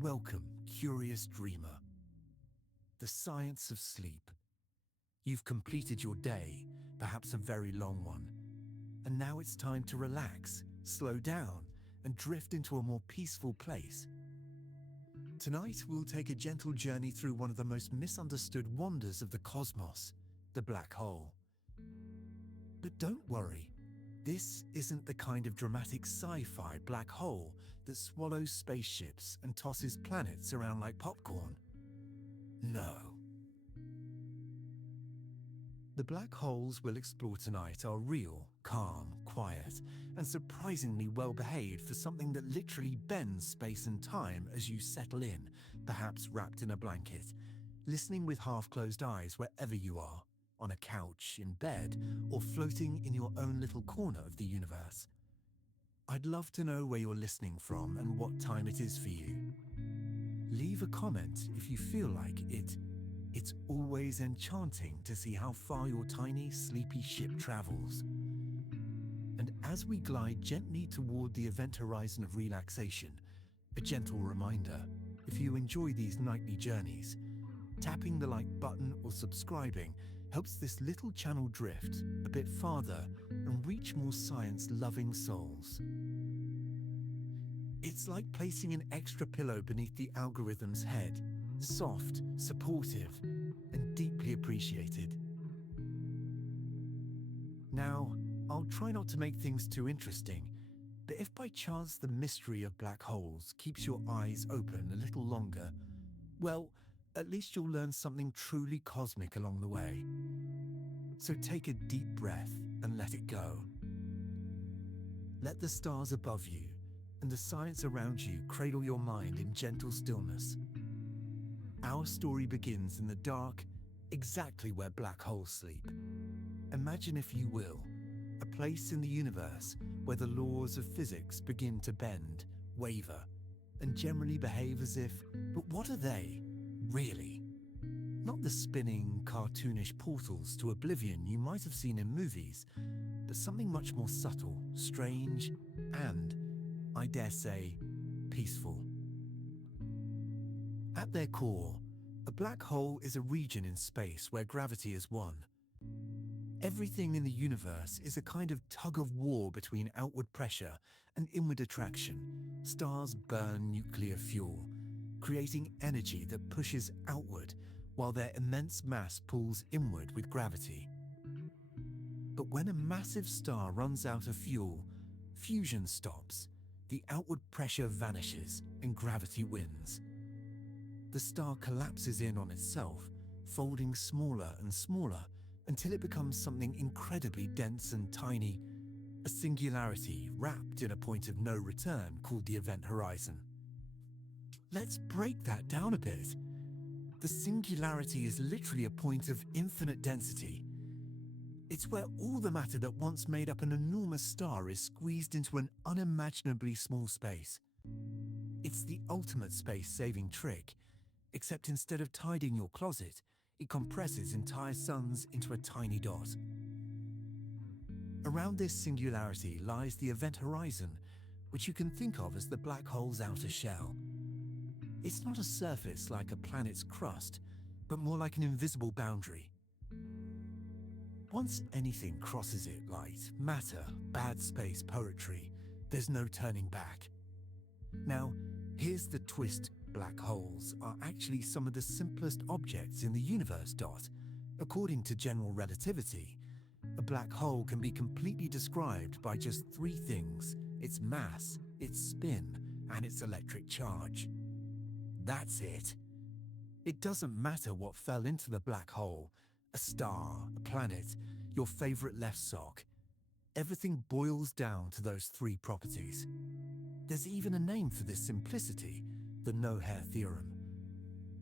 Welcome, curious dreamer. The science of sleep. You've completed your day, perhaps a very long one. And now it's time to relax, slow down, and drift into a more peaceful place. Tonight, we'll take a gentle journey through one of the most misunderstood wonders of the cosmos, the black hole. But don't worry, this isn't the kind of dramatic sci-fi black hole that swallows spaceships and tosses planets around like popcorn. No. The black holes we'll explore tonight are real, calm, quiet, and surprisingly well-behaved for something that literally bends space and time as you settle in, perhaps wrapped in a blanket, listening with half-closed eyes wherever you are, on a couch, in bed, or floating in your own little corner of the universe. I'd love to know where you're listening from and what time it is for you. Leave a comment if you feel like it. It's always enchanting to see how far your tiny, sleepy ship travels. And as we glide gently toward the event horizon of relaxation, a gentle reminder, if you enjoy these nightly journeys, tapping the like button or subscribing helps this little channel drift a bit farther and reach more science-loving souls. It's like placing an extra pillow beneath the algorithm's head, soft, supportive, and deeply appreciated. Now, I'll try not to make things too interesting, but if by chance the mystery of black holes keeps your eyes open a little longer, well, at least you'll learn something truly cosmic along the way. So take a deep breath and let it go. Let the stars above you and the science around you cradle your mind in gentle stillness. Our story begins in the dark, exactly where black holes sleep. Imagine, if you will, a place in the universe where the laws of physics begin to bend, waver, and generally behave as if, but what are they? Really? Not the spinning, cartoonish portals to oblivion you might have seen in movies, but something much more subtle, strange, and, I dare say, peaceful. At their core, a black hole is a region in space where gravity is one. Everything in the universe is a kind of tug-of-war between outward pressure and inward attraction. Stars burn nuclear fuel, creating energy that pushes outward while their immense mass pulls inward with gravity. But when a massive star runs out of fuel, fusion stops, the outward pressure vanishes, and gravity wins. The star collapses in on itself, folding smaller and smaller until it becomes something incredibly dense and tiny, a singularity wrapped in a point of no return called the event horizon. Let's break that down a bit. The singularity is literally a point of infinite density. It's where all the matter that once made up an enormous star is squeezed into an unimaginably small space. It's the ultimate space-saving trick, except instead of tidying your closet, it compresses entire suns into a tiny dot. Around this singularity lies the event horizon, which you can think of as the black hole's outer shell. It's not a surface like a planet's crust, but more like an invisible boundary. Once anything crosses it, light, matter, bad space, poetry, there's no turning back. Now, here's the twist. Black holes are actually some of the simplest objects in the universe. According to general relativity, a black hole can be completely described by just three things: its mass, its spin, and its electric charge. That's it. It doesn't matter what fell into the black hole, a star, a planet, your favorite left sock. Everything boils down to those three properties. There's even a name for this simplicity: the no-hair theorem.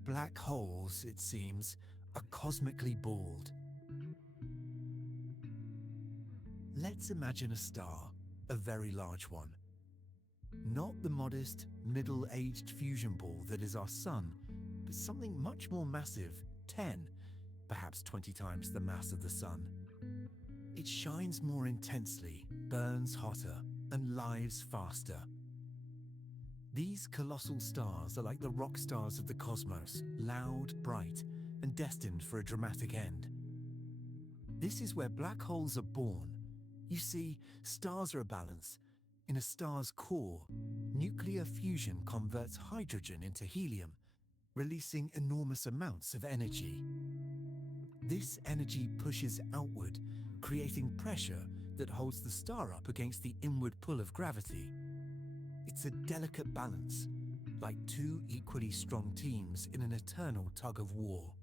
Black holes, it seems, are cosmically bald. Let's imagine a star, a very large one. Not the modest, middle-aged fusion ball that is our sun, but something much more massive, 10, perhaps 20 times the mass of the sun. It shines more intensely, burns hotter, and lives faster. These colossal stars are like the rock stars of the cosmos, loud, bright, and destined for a dramatic end. This is where black holes are born. You see, stars are a balance. In a star's core, nuclear fusion converts hydrogen into helium, releasing enormous amounts of energy. This energy pushes outward, creating pressure that holds the star up against the inward pull of gravity. It's a delicate balance, like two equally strong teams in an eternal tug of war.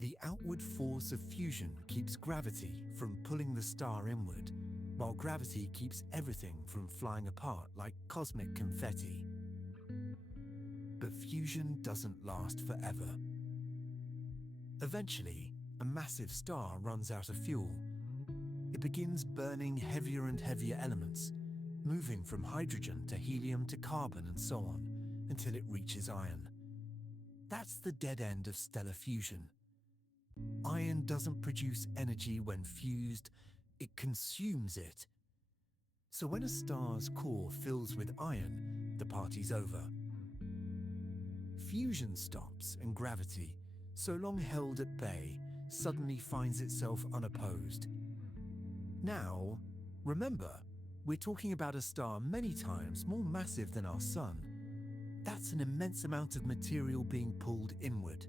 The outward force of fusion keeps gravity from pulling the star inward, while gravity keeps everything from flying apart like cosmic confetti. But fusion doesn't last forever. Eventually, a massive star runs out of fuel. It begins burning heavier and heavier elements, moving from hydrogen to helium to carbon and so on, until it reaches iron. That's the dead end of stellar fusion. Iron doesn't produce energy when fused, it consumes it. So when a star's core fills with iron, the party's over. Fusion stops and gravity, so long held at bay, suddenly finds itself unopposed. Now, remember, we're talking about a star many times more massive than our Sun. That's an immense amount of material being pulled inward.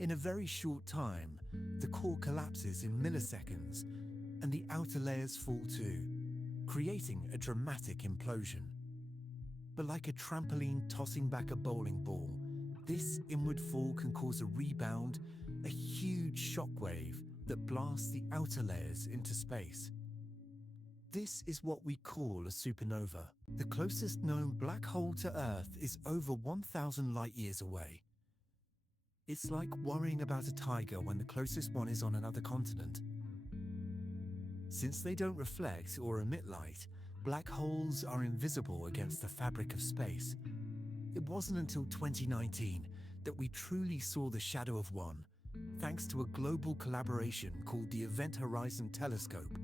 In a very short time, the core collapses in milliseconds, and the outer layers fall too, creating a dramatic implosion. But like a trampoline tossing back a bowling ball, this inward fall can cause a rebound, a huge shockwave that blasts the outer layers into space. This is what we call a supernova. The closest known black hole to Earth is over 1,000 light-years away. It's like worrying about a tiger when the closest one is on another continent. Since they don't reflect or emit light, black holes are invisible against the fabric of space. It wasn't until 2019 that we truly saw the shadow of one, thanks to a global collaboration called the Event Horizon Telescope.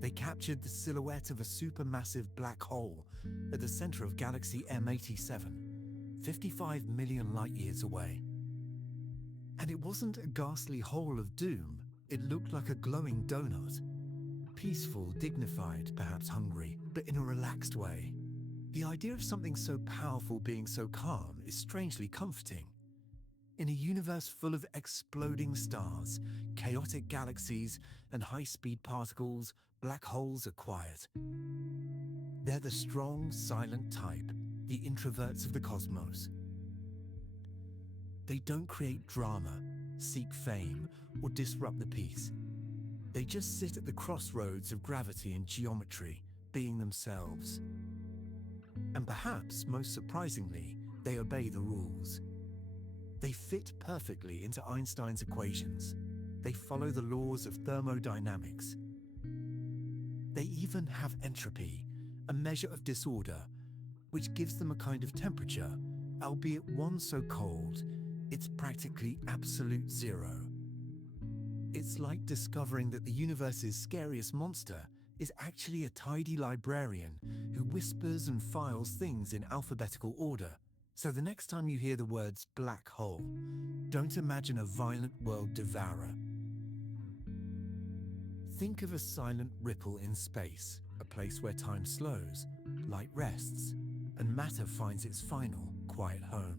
They captured the silhouette of a supermassive black hole at the center of galaxy M87, 55 million light-years away. And it wasn't a ghastly hole of doom, it looked like a glowing donut. Peaceful, dignified, perhaps hungry, but in a relaxed way. The idea of something so powerful being so calm is strangely comforting. In a universe full of exploding stars, chaotic galaxies, and high-speed particles, black holes are quiet. They're the strong, silent type, the introverts of the cosmos. They don't create drama, seek fame, or disrupt the peace. They just sit at the crossroads of gravity and geometry, being themselves. And perhaps, most surprisingly, they obey the rules. They fit perfectly into Einstein's equations. They follow the laws of thermodynamics. They even have entropy, a measure of disorder, which gives them a kind of temperature, albeit one so cold, it's practically absolute zero. It's like discovering that the universe's scariest monster is actually a tidy librarian who whispers and files things in alphabetical order. So the next time you hear the words black hole, don't imagine a violent world devourer. Think of a silent ripple in space, a place where time slows, light rests, and matter finds its final, quiet home.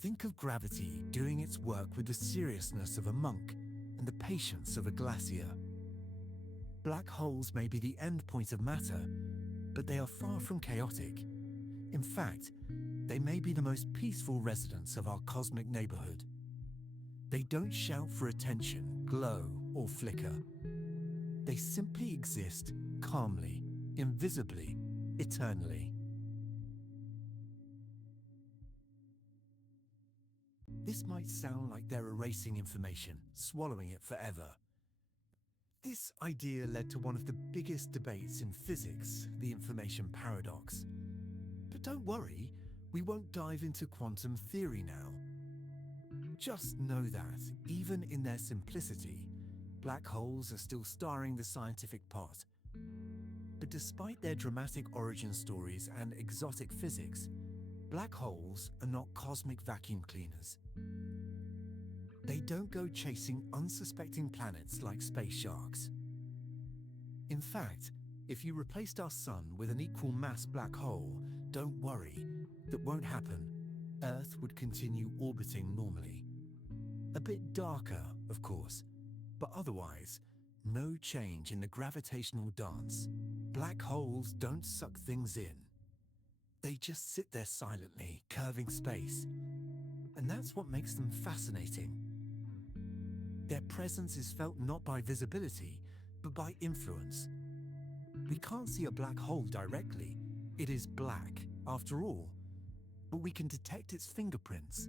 Think of gravity doing its work with the seriousness of a monk and the patience of a glacier. Black holes may be the end point of matter, but they are far from chaotic. In fact, they may be the most peaceful residents of our cosmic neighborhood. They don't shout for attention, glow, or flicker. They simply exist calmly, invisibly, eternally. This might sound like they're erasing information, swallowing it forever. This idea led to one of the biggest debates in physics, the information paradox. But don't worry, we won't dive into quantum theory now. Just know that, even in their simplicity, black holes are still stirring the scientific pot. But despite their dramatic origin stories and exotic physics, black holes are not cosmic vacuum cleaners. They don't go chasing unsuspecting planets like space sharks. In fact, if you replaced our sun with an equal mass black hole, don't worry, that won't happen. Earth would continue orbiting normally. A bit darker, of course, but otherwise, no change in the gravitational dance. Black holes don't suck things in. They just sit there silently, curving space. And that's what makes them fascinating. Their presence is felt not by visibility, but by influence. We can't see a black hole directly. It is black, after all, but we can detect its fingerprints.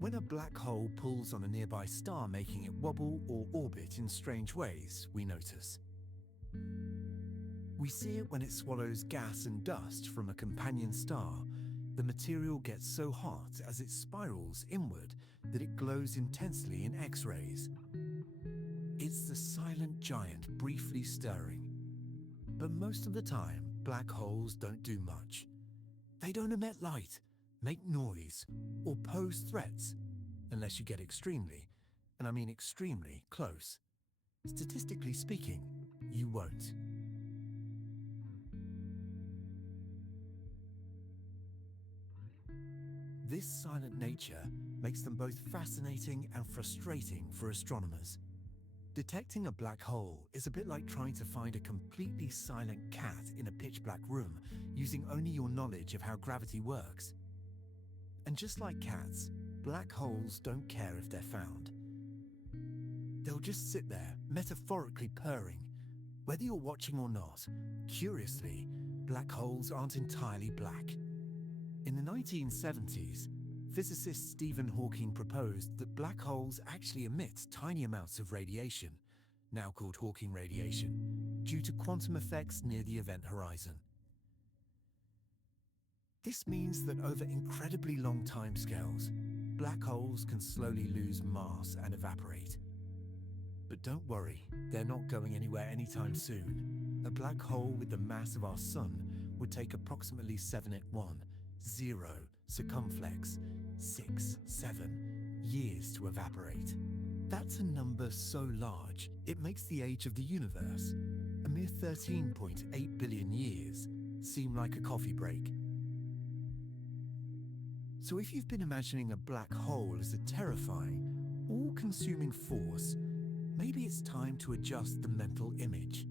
When a black hole pulls on a nearby star, making it wobble or orbit in strange ways, we notice. We see it when it swallows gas and dust from a companion star. The material gets so hot as it spirals inward that it glows intensely in X-rays. It's the silent giant briefly stirring. But most of the time, black holes don't do much. They don't emit light, make noise, or pose threats, unless you get extremely, and I mean extremely, close. Statistically speaking, you won't. This silent nature makes them both fascinating and frustrating for astronomers. Detecting a black hole is a bit like trying to find a completely silent cat in a pitch-black room using only your knowledge of how gravity works. And just like cats, black holes don't care if they're found. They'll just sit there, metaphorically purring. Whether you're watching or not, curiously, black holes aren't entirely black. In the 1970s, physicist Stephen Hawking proposed that black holes actually emit tiny amounts of radiation, now called Hawking radiation, due to quantum effects near the event horizon. This means that over incredibly long timescales, black holes can slowly lose mass and evaporate. But don't worry, they're not going anywhere anytime soon. A black hole with the mass of our Sun would take approximately 7.10 circumflex 6-7 years to evaporate. That's a number so large, it makes the age of the universe, a mere 13.8 billion years, seem like a coffee break. So if you've been imagining a black hole as a terrifying, all-consuming force, maybe it's time to adjust the mental image.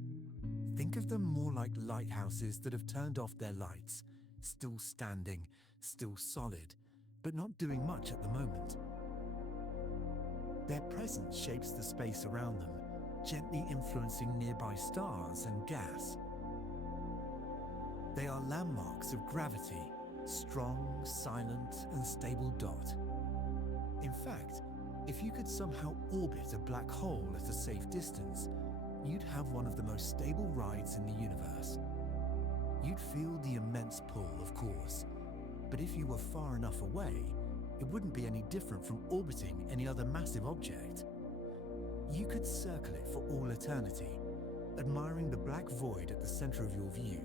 Think of them more like lighthouses that have turned off their lights, still standing, still solid, but not doing much at the moment. Their presence shapes the space around them, gently influencing nearby stars and gas. They are landmarks of gravity, strong, silent, and stable dot. In fact, if you could somehow orbit a black hole at a safe distance, you'd have one of the most stable rides in the universe. You'd feel the immense pull, of course, but if you were far enough away, it wouldn't be any different from orbiting any other massive object. You could circle it for all eternity, admiring the black void at the center of your view,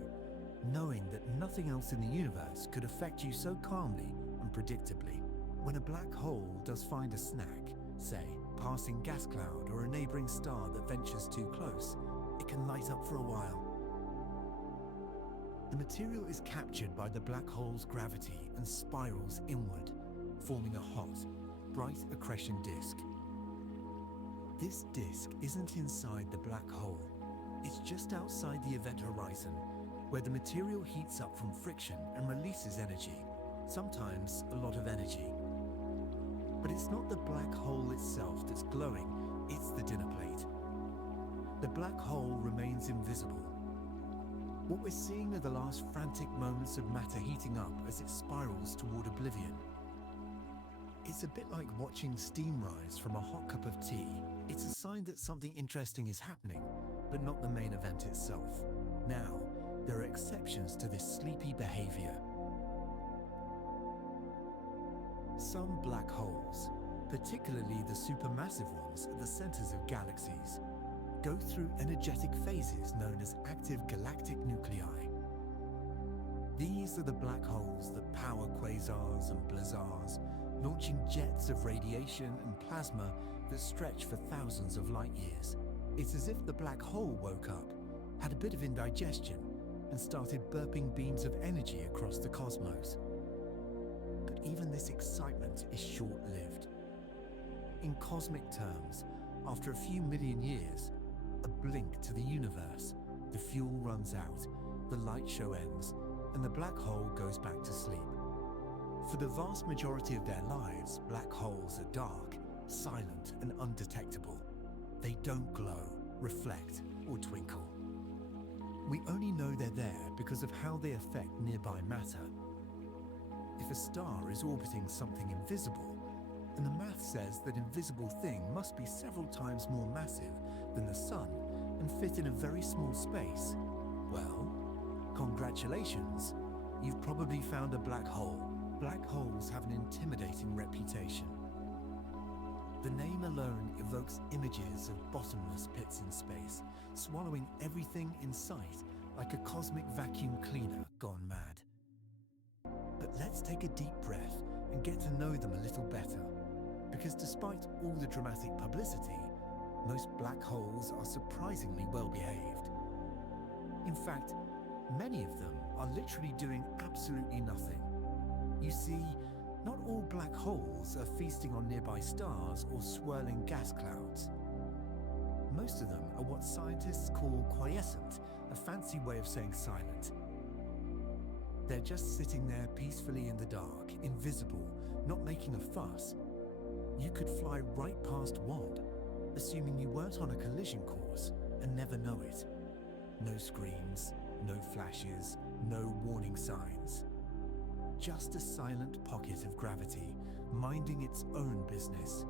knowing that nothing else in the universe could affect you so calmly and predictably. When a black hole does find a snack, say, passing gas cloud or a neighboring star that ventures too close, it can light up for a while. The material is captured by the black hole's gravity and spirals inward, forming a hot, bright accretion disk. This disk isn't inside the black hole. It's just outside the event horizon, where the material heats up from friction and releases energy, sometimes a lot of energy. But it's not the black hole itself that's glowing, it's the dinner plate. The black hole remains invisible. What we're seeing are the last frantic moments of matter heating up as it spirals toward oblivion. It's a bit like watching steam rise from a hot cup of tea. It's a sign that something interesting is happening, but not the main event itself. Now, there are exceptions to this sleepy behavior. Some black holes, particularly the supermassive ones at the centers of galaxies, go through energetic phases known as active galactic nuclei. These are the black holes that power quasars and blazars, launching jets of radiation and plasma that stretch for thousands of light years. It's as if the black hole woke up, had a bit of indigestion, and started burping beams of energy across the cosmos. But even this excitement is short-lived. In cosmic terms, after a few million years, a blink to the universe, the fuel runs out, the light show ends, and the black hole goes back to sleep. For the vast majority of their lives, black holes are dark, silent, and undetectable. They don't glow, reflect, or twinkle. We only know they're there because of how they affect nearby matter. If a star is orbiting something invisible, and the math says that invisible thing must be several times more massive than the sun and fit in a very small space, well, congratulations, you've probably found a black hole. Black holes have an intimidating reputation. The name alone evokes images of bottomless pits in space, swallowing everything in sight like a cosmic vacuum cleaner gone mad. But let's take a deep breath and get to know them a little better, because despite all the dramatic publicity, most black holes are surprisingly well behaved. In fact, many of them are literally doing absolutely nothing. You see, not all black holes are feasting on nearby stars or swirling gas clouds. Most of them are what scientists call quiescent, a fancy way of saying silent. They're just sitting there peacefully in the dark, invisible, not making a fuss. You could fly right past one, assuming you weren't on a collision course, and never know it. No screams, no flashes, no warning signs. Just a silent pocket of gravity, minding its own business.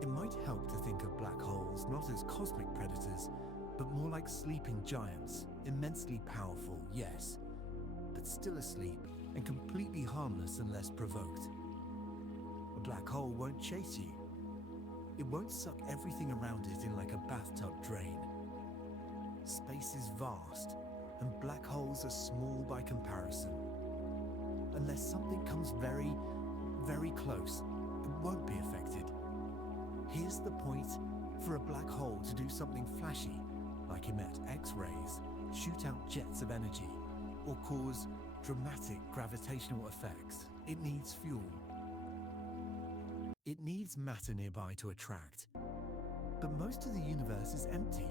It might help to think of black holes not as cosmic predators, but more like sleeping giants, immensely powerful, yes, but still asleep and completely harmless unless provoked. A black hole won't chase you. It won't suck everything around it in like a bathtub drain. Space is vast, and black holes are small by comparison. Unless something comes very, very close, it won't be affected. Here's the point: for a black hole to do something flashy, like emit X-rays, shoot out jets of energy, or cause dramatic gravitational effects, it needs fuel. It needs matter nearby to attract. But most of the universe is empty.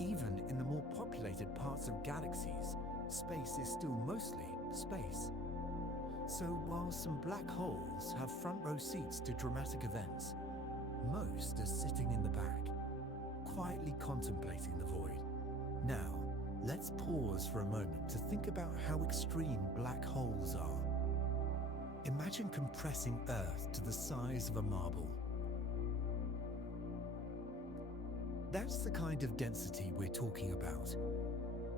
Even in the more populated parts of galaxies, space is still mostly space. So while some black holes have front row seats to dramatic events, most are sitting in the back, quietly contemplating the void. Now, let's pause for a moment to think about how extreme black holes are. Imagine compressing Earth to the size of a marble. That's the kind of density we're talking about.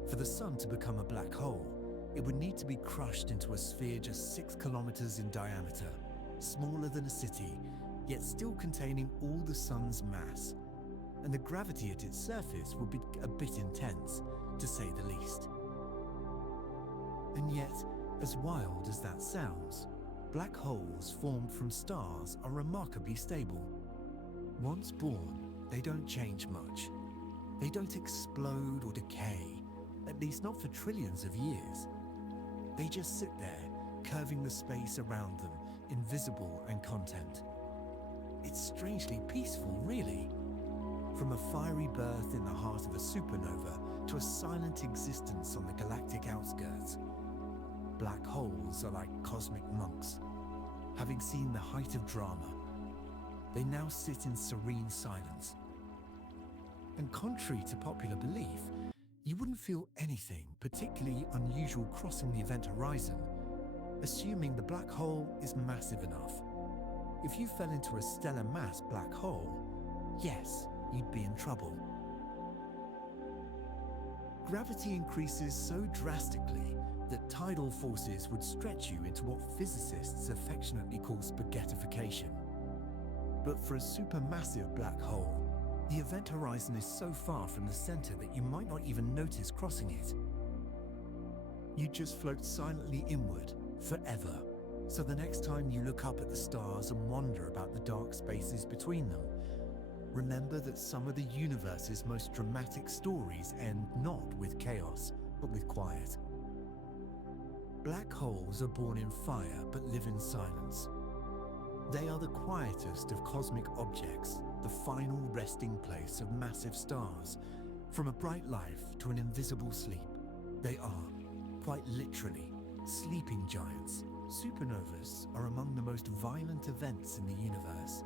For the sun to become a black hole, it would need to be crushed into a sphere just 6 kilometers in diameter, smaller than a city, yet still containing all the sun's mass. And the gravity at its surface would be a bit intense, to say the least. And yet, as wild as that sounds, black holes formed from stars are remarkably stable. Once born, they don't change much. They don't explode or decay, at least not for trillions of years. They just sit there, curving the space around them, invisible and content. It's strangely peaceful, really. From a fiery birth in the heart of a supernova to a silent existence on the galactic outskirts, black holes are like cosmic monks. Having seen the height of drama, they now sit in serene silence. And contrary to popular belief, you wouldn't feel anything particularly unusual crossing the event horizon, assuming the black hole is massive enough. If you fell into a stellar mass black hole, yes, you'd be in trouble. Gravity increases so drastically that tidal forces would stretch you into what physicists affectionately call spaghettification. But for a supermassive black hole, The event horizon is so far from the center that you might not even notice crossing it. You just float silently inward forever. So the next time you look up at the stars and wonder about the dark spaces between them, remember that some of the universe's most dramatic stories end not with chaos, but with quiet. Black holes are born in fire but live in silence. They are the quietest of cosmic objects, the final resting place of massive stars. From a bright life to an invisible sleep, they are, quite literally, sleeping giants. Supernovas are among the most violent events in the universe.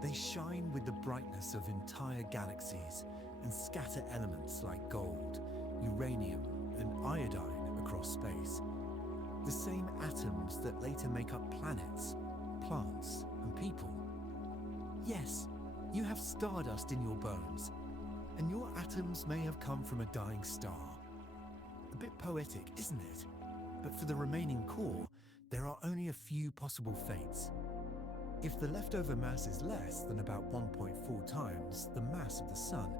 They shine with the brightness of entire galaxies and scatter elements like gold, uranium, and iodine across space. The same atoms that later make up planets, plants, and people. Yes, you have stardust in your bones, and your atoms may have come from a dying star. A bit poetic, isn't it? But for the remaining core, there are only a few possible fates. If the leftover mass is less than about 1.4 times the mass of the Sun,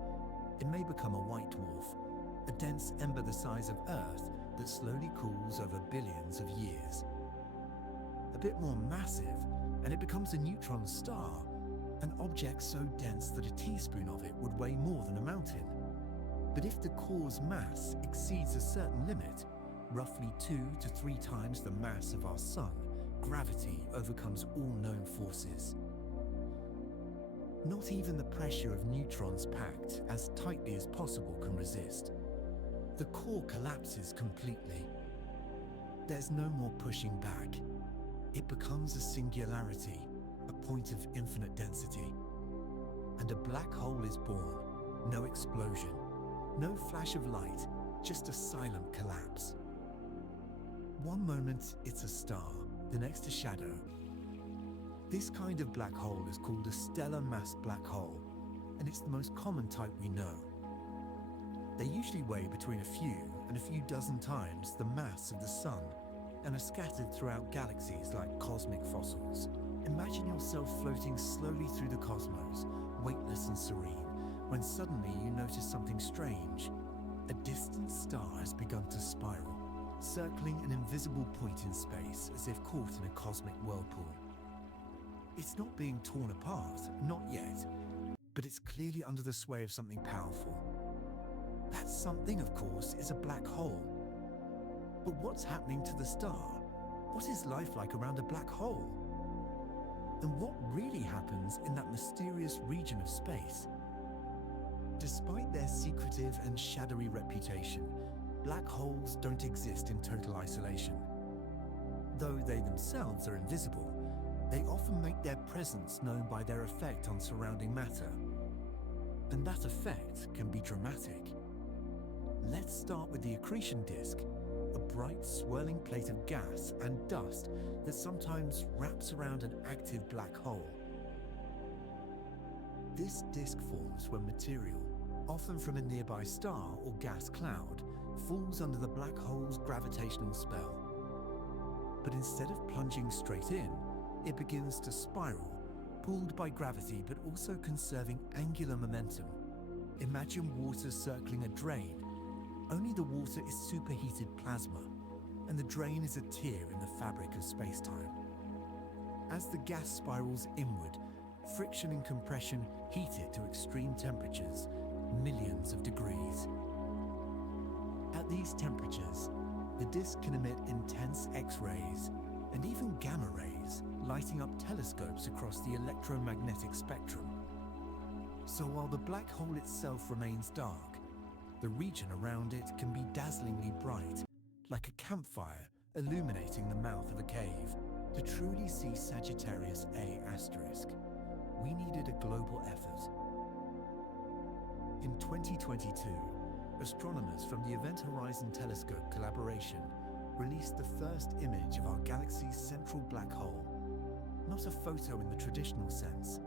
it may become a white dwarf, a dense ember the size of Earth that slowly cools over billions of years. A bit more massive, and it becomes a neutron star, an object so dense that a teaspoon of it would weigh more than a mountain. But if the core's mass exceeds a certain limit, roughly 2 to 3 times the mass of our Sun, gravity overcomes all known forces. Not even the pressure of neutrons packed as tightly as possible can resist. The core collapses completely. There's no more pushing back. It becomes a singularity, a point of infinite density. And a black hole is born. No explosion, no flash of light, just a silent collapse. One moment it's a star, the next a shadow. This kind of black hole is called a stellar mass black hole, and it's the most common type we know. They usually weigh between a few and a few dozen times the mass of the Sun, and are scattered throughout galaxies like cosmic fossils. Imagine yourself floating slowly through the cosmos, weightless and serene, when suddenly you notice something strange. A distant star has begun to spiral, circling an invisible point in space as if caught in a cosmic whirlpool. It's not being torn apart, not yet, but it's clearly under the sway of something powerful. That something, of course, is a black hole. But what's happening to the star? What is life like around a black hole? And what really happens in that mysterious region of space? Despite their secretive and shadowy reputation, black holes don't exist in total isolation. Though they themselves are invisible, they often make their presence known by their effect on surrounding matter. And that effect can be dramatic. Let's start with the accretion disk, a bright swirling plate of gas and dust that sometimes wraps around an active black hole. This disk forms when material, often from a nearby star or gas cloud, falls under the black hole's gravitational spell. But instead of plunging straight in, it begins to spiral, pulled by gravity but also conserving angular momentum. Imagine water circling a drain, only the water is superheated plasma, and the drain is a tear in the fabric of space-time. As the gas spirals inward, friction and compression heat it to extreme temperatures, millions of degrees. At these temperatures, the disk can emit intense X-rays and even gamma rays, lighting up telescopes across the electromagnetic spectrum. So while the black hole itself remains dark, the region around it can be dazzlingly bright, like a campfire illuminating the mouth of a cave. To truly see Sagittarius A*, we needed a global effort. In 2022, astronomers from the Event Horizon Telescope collaboration released the first image of our galaxy's central black hole. Not a photo in the traditional sense,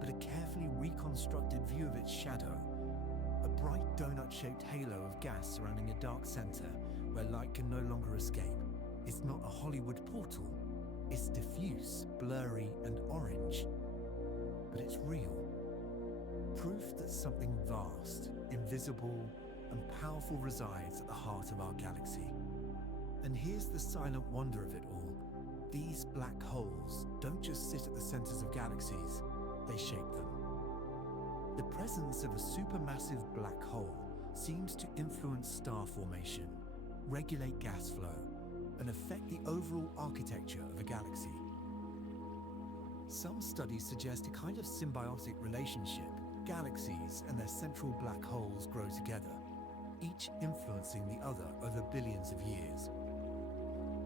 but a carefully reconstructed view of its shadow, a bright donut-shaped halo of gas surrounding a dark center where light can no longer escape. It's not a Hollywood portal. It's diffuse, blurry, and orange. But it's real. proof that something vast, invisible, and powerful resides at the heart of our galaxy. And here's the silent wonder of it all. These black holes don't just sit at the centers of galaxies, they shape them. The presence of a supermassive black hole seems to influence star formation, regulate gas flow, and affect the overall architecture of a galaxy. Some studies suggest a kind of symbiotic relationship. Galaxies and their central black holes grow together, each influencing the other over billions of years.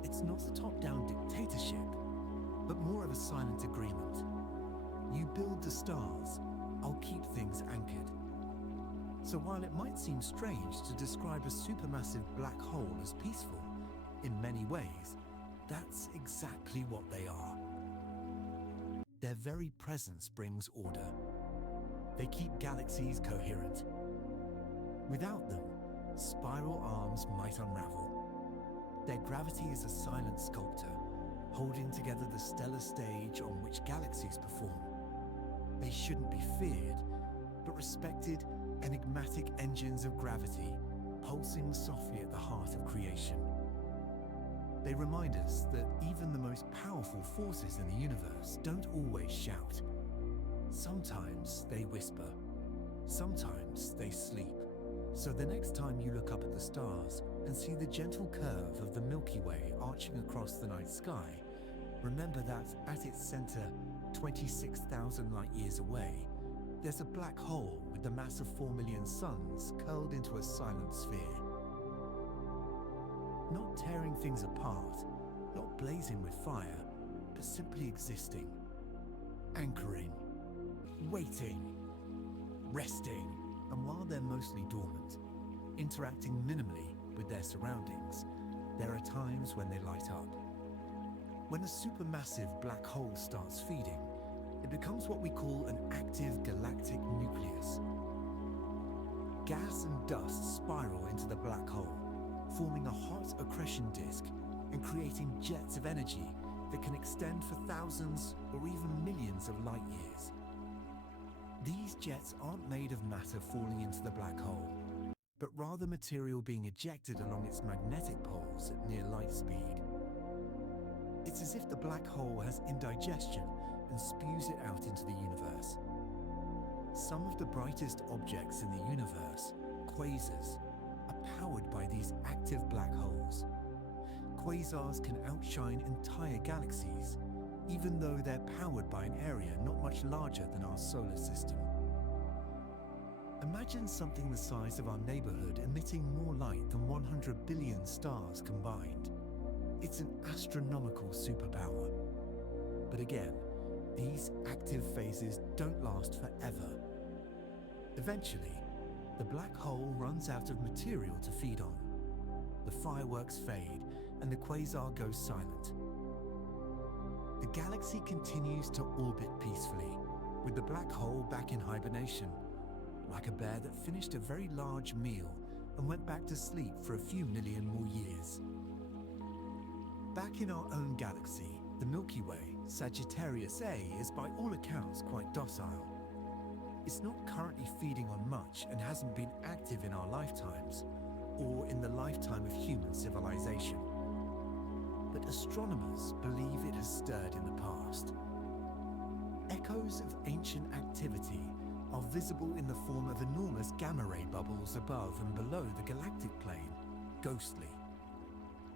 It's not a top-down dictatorship, but more of a silent agreement. You build the stars, I'll keep things anchored. So while it might seem strange to describe a supermassive black hole as peaceful, in many ways, that's exactly what they are. Their very presence brings order. They keep galaxies coherent. Without them, spiral arms might unravel. Their gravity is a silent sculptor, holding together the stellar stage on which galaxies perform. They shouldn't be feared, but respected, enigmatic engines of gravity, pulsing softly at the heart of creation. They remind us that even the most powerful forces in the universe don't always shout. Sometimes they whisper, sometimes they sleep. So the next time you look up at the stars and see the gentle curve of the Milky Way arching across the night sky, remember that at its center, 26,000 light years away, there's a black hole with the mass of 4 million suns curled into a silent sphere. Not tearing things apart, not blazing with fire, but simply existing, anchoring, waiting, resting, and while they're mostly dormant, interacting minimally with their surroundings, there are times when they light up. When a supermassive black hole starts feeding, it becomes what we call an active galactic nucleus. Gas and dust spiral into the black hole, forming a hot accretion disk and creating jets of energy that can extend for thousands or even millions of light years. These jets aren't made of matter falling into the black hole, but rather material being ejected along its magnetic poles at near light speed. It's as if the black hole has indigestion and spews it out into the universe. Some of the brightest objects in the universe, quasars, are powered by these active black holes. Quasars can outshine entire galaxies, even though they're powered by an area not much larger than our solar system. Imagine something the size of our neighborhood emitting more light than 100 billion stars combined. It's an astronomical superpower. But again, these active phases don't last forever. Eventually, the black hole runs out of material to feed on. The fireworks fade and the quasar goes silent. The galaxy continues to orbit peacefully, with the black hole back in hibernation, like a bear that finished a very large meal and went back to sleep for a few million more years. Back in our own galaxy, the Milky Way, Sagittarius A, is by all accounts quite docile. It's not currently feeding on much and hasn't been active in our lifetimes, or in the lifetime of human civilization. But astronomers believe it has stirred in the past. Echoes of ancient activity are visible in the form of enormous gamma-ray bubbles above and below the galactic plane, ghostly.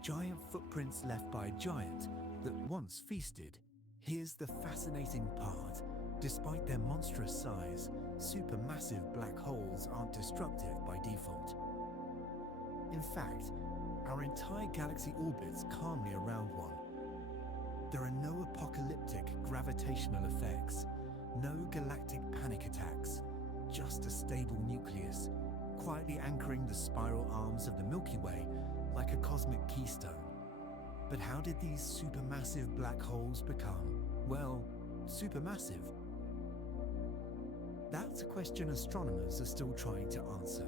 Giant footprints left by a giant that once feasted. Here's the fascinating part. Despite their monstrous size, supermassive black holes aren't destructive by default. In fact, our entire galaxy orbits calmly around one. There are no apocalyptic gravitational effects, no galactic panic attacks, just a stable nucleus, quietly anchoring the spiral arms of the Milky Way like a cosmic keystone. But how did these supermassive black holes become, well, supermassive? That's a question astronomers are still trying to answer.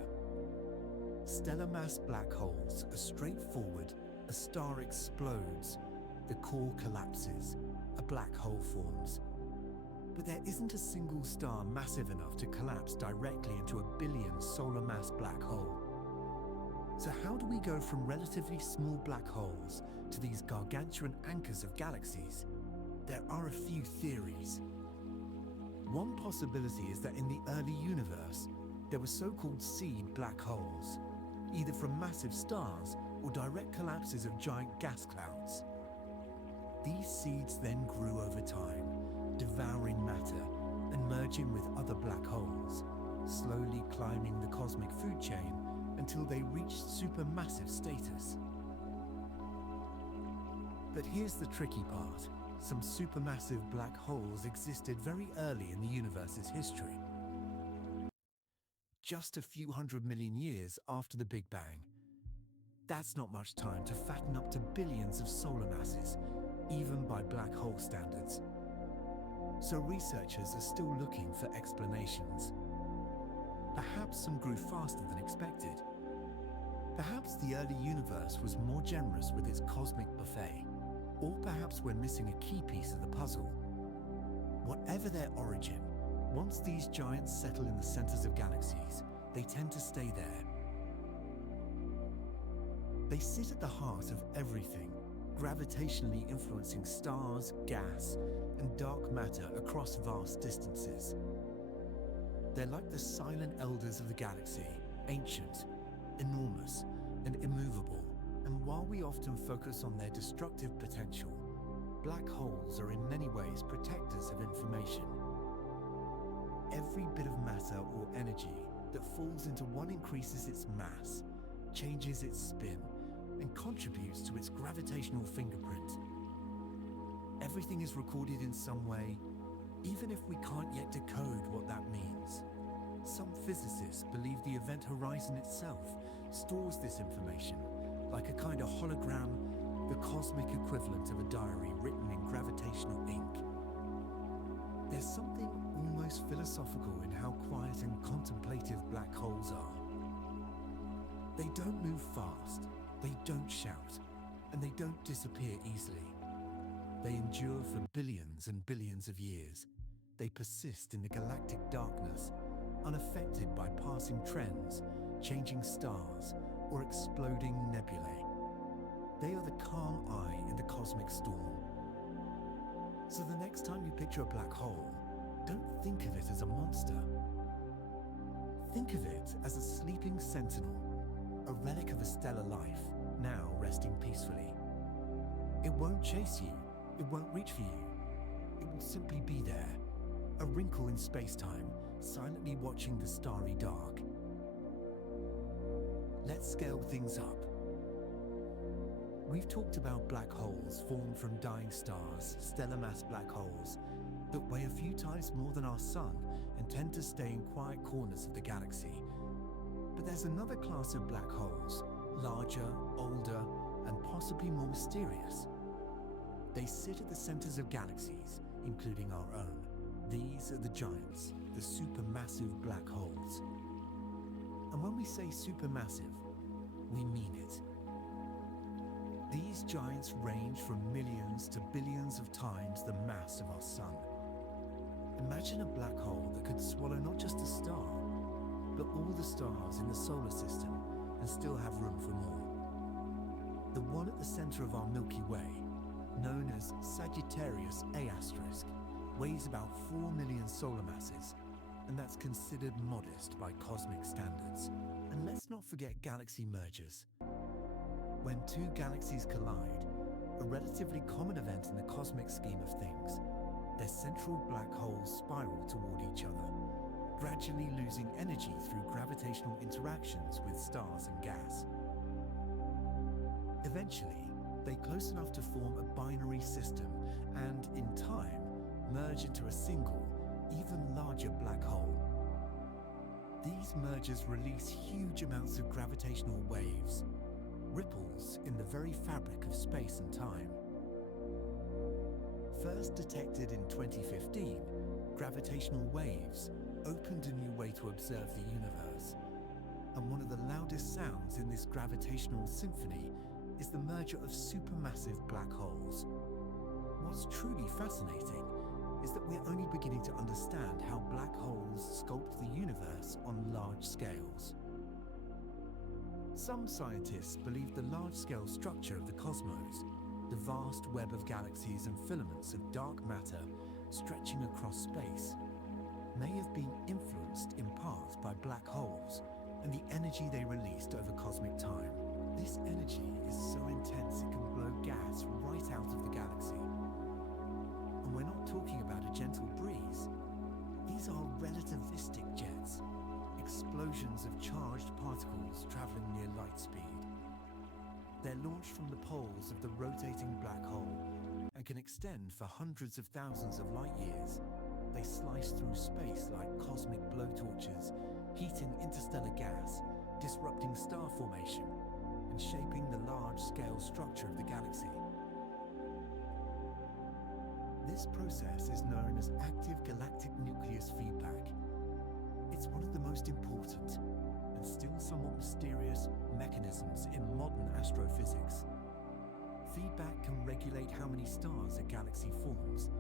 Stellar mass black holes are straightforward. A star explodes, the core collapses, a black hole forms. But there isn't a single star massive enough to collapse directly into a billion solar mass black hole. So how do we go from relatively small black holes to these gargantuan anchors of galaxies? There are a few theories. One possibility is that in the early universe, there were so-called seed black holes, either from massive stars or direct collapses of giant gas clouds. These seeds then grew over time, devouring matter and merging with other black holes, slowly climbing the cosmic food chain until they reached supermassive status. But here's the tricky part. Some supermassive black holes existed very early in the universe's history. Just a few 100 million years after the Big Bang. That's not much time to fatten up to billions of solar masses, even by black hole standards. So researchers are still looking for explanations. Perhaps some grew faster than expected. Perhaps the early universe was more generous with its cosmic buffet. Or perhaps we're missing a key piece of the puzzle. Whatever their origin, once these giants settle in the centers of galaxies, they tend to stay there. They sit at the heart of everything, gravitationally influencing stars, gas, and dark matter across vast distances. They're like the silent elders of the galaxy, ancient, enormous, and immovable. And while we often focus on their destructive potential, black holes are in many ways protectors of information. Every bit of matter or energy that falls into one increases its mass, changes its spin, and contributes to its gravitational fingerprint. Everything is recorded in some way, even if we can't yet decode what that means. Some physicists believe the event horizon itself stores this information, like a kind of hologram, the cosmic equivalent of a diary written in gravitational ink. There's something almost philosophical in how quiet and contemplative black holes are. They don't move fast, they don't shout, and they don't disappear easily. They endure for billions and billions of years. They persist in the galactic darkness, unaffected by passing trends, changing stars, or exploding nebulae. They are the calm eye in the cosmic storm. So the next time you picture a black hole, don't think of it as a monster. Think of it as a sleeping sentinel, a relic of a stellar life, now resting peacefully. It won't chase you, it won't reach for you. It will simply be there, a wrinkle in space-time, silently watching the starry dark. Let's scale things up. We've talked about black holes formed from dying stars, stellar mass black holes, that weigh a few times more than our sun and tend to stay in quiet corners of the galaxy. But there's another class of black holes, larger, older, and possibly more mysterious. They sit at the centers of galaxies, including our own. These are the giants, the supermassive black holes. And when we say supermassive, we mean it. These giants range from millions to billions of times the mass of our sun. Imagine a black hole that could swallow not just a star, but all the stars in the solar system and still have room for more. The one at the center of our Milky Way, known as Sagittarius A*, weighs about 4 million solar masses, and that's considered modest by cosmic standards. And let's not forget galaxy mergers. When two galaxies collide, a relatively common event in the cosmic scheme of things, their central black holes spiral toward each other, gradually losing energy through gravitational interactions with stars and gas. Eventually, they close enough to form a binary system and, in time, merge into a single, even larger black hole. These mergers release huge amounts of gravitational waves, ripples in the very fabric of space and time. First detected in 2015, gravitational waves opened a new way to observe the universe. And one of the loudest sounds in this gravitational symphony is the merger of supermassive black holes. What's truly fascinating is that we're only beginning to understand how black holes sculpt the universe on large scales. Some scientists believe the large-scale structure of the cosmos, the vast web of galaxies and filaments of dark matter stretching across space, may have been influenced in part by black holes and the energy they released over cosmic time. This energy is so intense it can blow gas right out of the galaxy. And we're not talking about a gentle breeze. These are relativistic jets, explosions of charged particles traveling near light speed. They're launched from the poles of the rotating black hole and can extend for hundreds of thousands of light years. They slice through space like cosmic blowtorches, heating interstellar gas, disrupting star formation, and shaping the large-scale structure of the galaxy. This process is known as active galactic nucleus feedback. It's one of the most important, and still somewhat mysterious, mechanisms in modern astrophysics. Feedback can regulate how many stars a galaxy forms,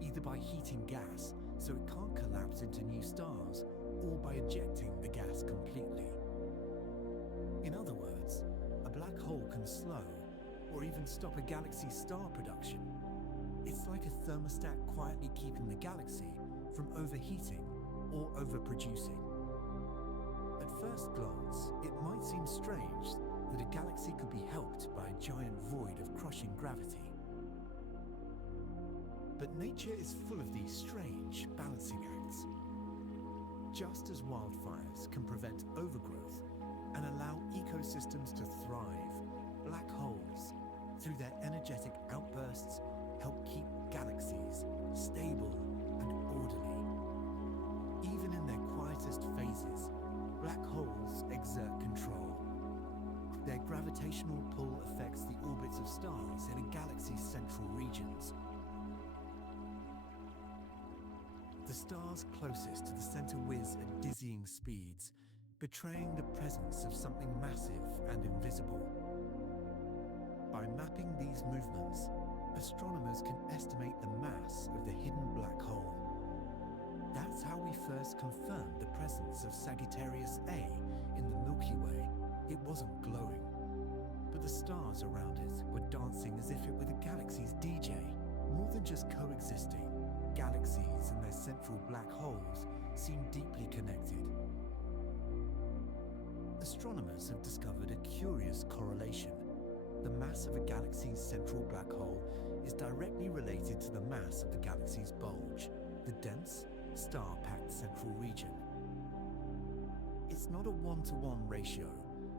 either by heating gas so it can't collapse into new stars, or by ejecting the gas completely. In other words, a black hole can slow, or even stop a galaxy's star production. It's like a thermostat quietly keeping the galaxy from overheating or overproducing. At first glance, it might seem strange that a galaxy could be helped by a giant void of crushing gravity. But nature is full of these strange balancing acts. Just as wildfires can prevent overgrowth and allow ecosystems to thrive, black holes, through their energetic outbursts, help keep galaxies stable and orderly. Even in their quietest phases, black holes exert control. Their gravitational pull affects the orbits of stars in a galaxy's central regions. The stars closest to the center whiz at dizzying speeds, betraying the presence of something massive and invisible. By mapping these movements, astronomers can estimate the mass of the hidden black hole. That's how we first confirmed the presence of Sagittarius A in the Milky Way. It wasn't glowing, but the stars around it were dancing as if it were the galaxy's DJ. More than just coexisting, galaxies and their central black holes seem deeply connected. Astronomers have discovered a curious correlation. The mass of a galaxy's central black hole is directly related to the mass of the galaxy's bulge, the dense, star-packed central region. It's not a one-to-one ratio.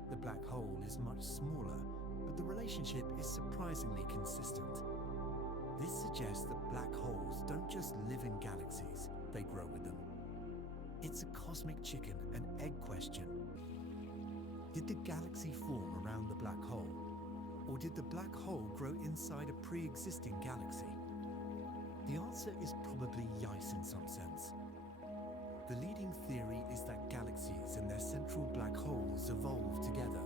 The black hole is much smaller, but the relationship is surprisingly consistent. This suggests that black holes don't just live in galaxies, they grow with them. It's a cosmic chicken and egg question. Did the galaxy form around the black hole? Or did the black hole grow inside a pre-existing galaxy? The answer is probably yes in some sense. The leading theory is that galaxies and their central black holes evolved together,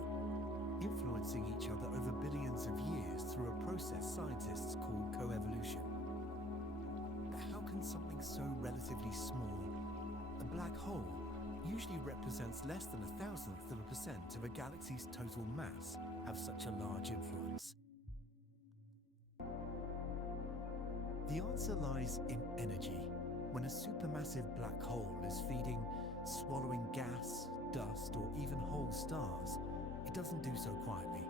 influencing each other over billions of years through a process scientists call coevolution. But how can something so relatively small, a black hole, usually represents less than 0.001% of a galaxy's total mass, have such a large influence? The answer lies in energy. When a supermassive black hole is feeding, swallowing gas, dust, or even whole stars, it doesn't do so quietly.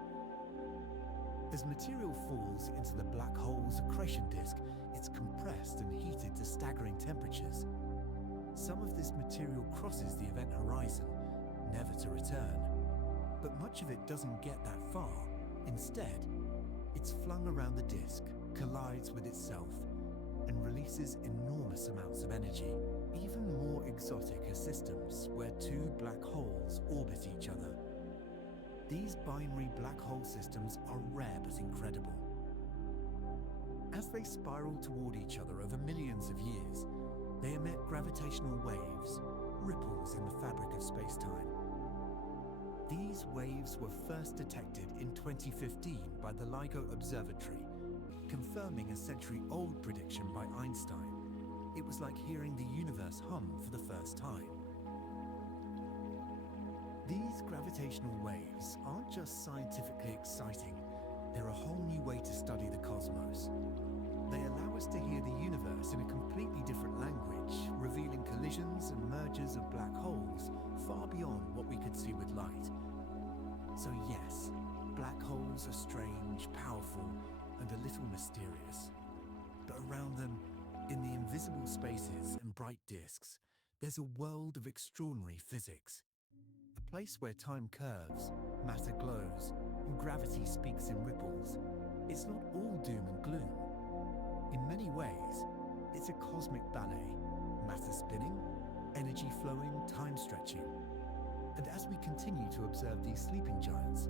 As material falls into the black hole's accretion disk, it's compressed and heated to staggering temperatures. Some of this material crosses the event horizon, never to return. But much of it doesn't get that far. Instead, it's flung around the disk, collides with itself, and releases enormous amounts of energy. Even more exotic are systems where two black holes orbit each other. These binary black hole systems are rare but incredible. As they spiral toward each other over millions of years, they emit gravitational waves, ripples in the fabric of space-time. These waves were first detected in 2015 by the LIGO Observatory, confirming a century-old prediction by Einstein. It was like hearing the universe hum for the first time. These gravitational waves aren't just scientifically exciting, they're a whole new way to study the cosmos. They allow us to hear the universe in a completely different language, revealing collisions and mergers of black holes far beyond what we could see with light. So yes, black holes are strange, powerful, and a little mysterious. But around them, in the invisible spaces and bright disks, there's a world of extraordinary physics. A place where time curves, matter glows, and gravity speaks in ripples. It's not all doom and gloom. In many ways, it's a cosmic ballet, matter spinning, energy flowing, time stretching. And as we continue to observe these sleeping giants,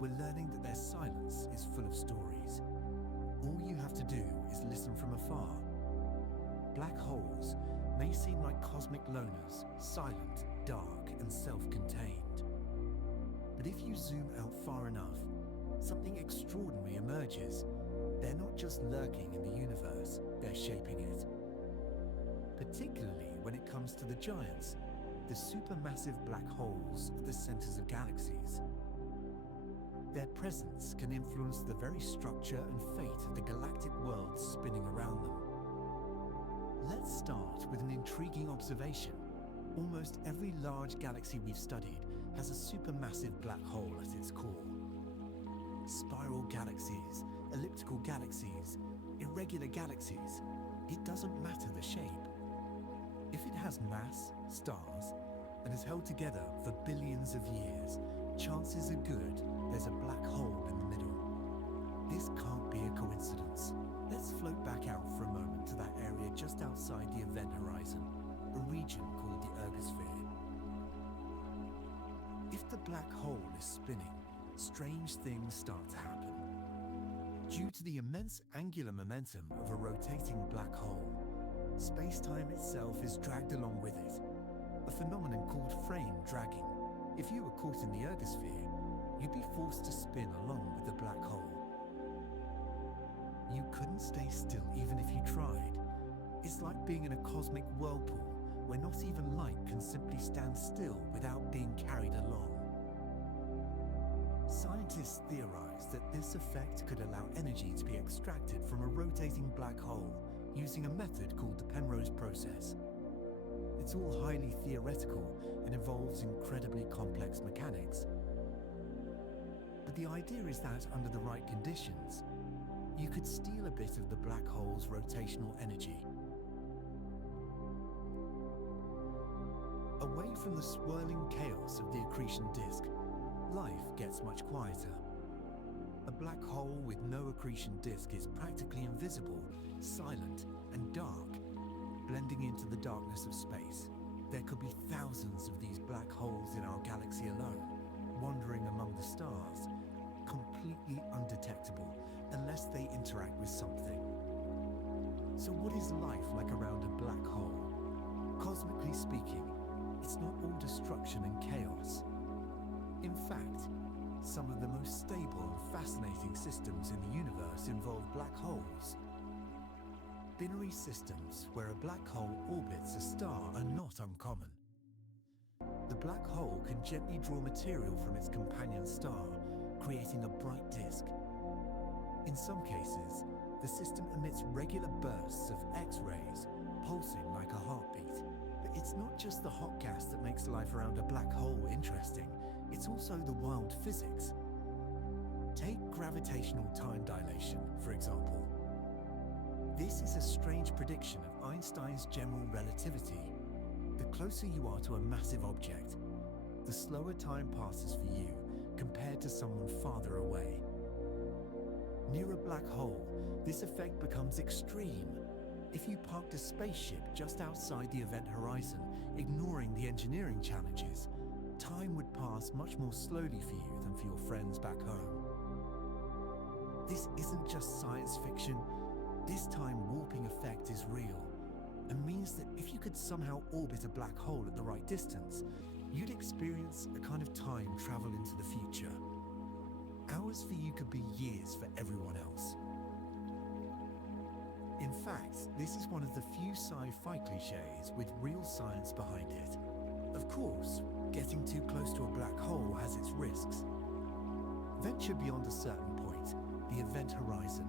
we're learning that their silence is full of stories. All you have to do is listen from afar. Black holes may seem like cosmic loners, silent, dark, and self-contained. But if you zoom out far enough, something extraordinary emerges. They're not just lurking in the universe, they're shaping it. Particularly when it comes to the giants, the supermassive black holes at the centers of galaxies. Their presence can influence the very structure and fate of the galactic worlds spinning around them. Let's start with an intriguing observation. Almost every large galaxy we've studied has a supermassive black hole at its core. Spiral galaxies, elliptical galaxies, irregular galaxies, it doesn't matter the shape. If it has mass, stars, and is held together for billions of years, chances are good there's a black hole in the middle. This can't be a coincidence. Let's float back out for a moment to that area just outside the event horizon, a region called the ergosphere. If the black hole is spinning, strange things start to happen. Due to the immense angular momentum of a rotating black hole, space-time itself is dragged along with it, a phenomenon called frame dragging. If you were caught in the ergosphere, you'd be forced to spin along with the black hole. You couldn't stay still even if you tried. It's like being in a cosmic whirlpool where not even light can simply stand still without being carried along. Scientists theorize that this effect could allow energy to be extracted from a rotating black hole using a method called the Penrose process. It's all highly theoretical and involves incredibly complex mechanics. But the idea is that under the right conditions, you could steal a bit of the black hole's rotational energy. Away from the swirling chaos of the accretion disk, life gets much quieter. A black hole with no accretion disk is practically invisible, silent, and dark, blending into the darkness of space. There could be thousands of these black holes in our galaxy alone, wandering among the stars, completely undetectable unless they interact with something. So what is life like around a black hole? Cosmically speaking, it's not all destruction and chaos. In fact, some of the most stable and fascinating systems in the universe involve black holes. Binary systems where a black hole orbits a star are not uncommon. The black hole can gently draw material from its companion star, creating a bright disk. In some cases, the system emits regular bursts of X-rays, pulsing like a heartbeat. But it's not just the hot gas that makes life around a black hole interesting, it's also the wild physics. Take gravitational time dilation, for example. This is a strange prediction of Einstein's general relativity. The closer you are to a massive object, the slower time passes for you compared to someone farther away. Near a black hole, this effect becomes extreme. If you parked a spaceship just outside the event horizon, ignoring the engineering challenges, time would pass much more slowly for you than for your friends back home. This isn't just science fiction. This time warping effect is real and means that if you could somehow orbit a black hole at the right distance, you'd experience a kind of time travel into the future. Hours for you could be years for everyone else. In fact, fact, this is one of the few sci-fi cliches with real science behind it. Of course, getting too close to a black hole has its risks. Venture beyond a certain point, the event horizon,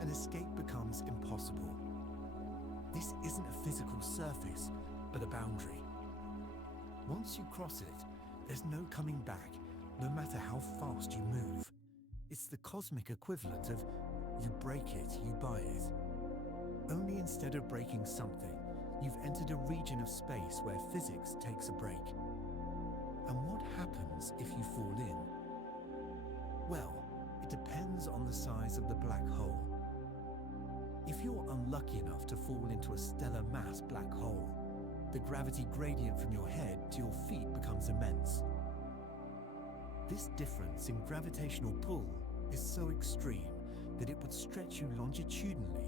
and escape becomes impossible. This isn't a physical surface, but a boundary. Once you cross it, there's no coming back, no matter how fast you move. It's the cosmic equivalent of you break it, you buy it. Only instead of breaking something, you've entered a region of space where physics takes a break. And what happens if you fall in? Well, it depends on the size of the black hole. If you're unlucky enough to fall into a stellar mass black hole, the gravity gradient from your head to your feet becomes immense. This difference in gravitational pull is so extreme that it would stretch you longitudinally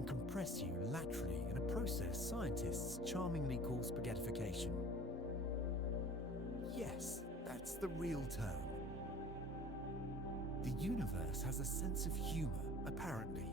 and compress you laterally in a process scientists charmingly call spaghettification. Yes, that's the real term. The universe has a sense of humor, apparently.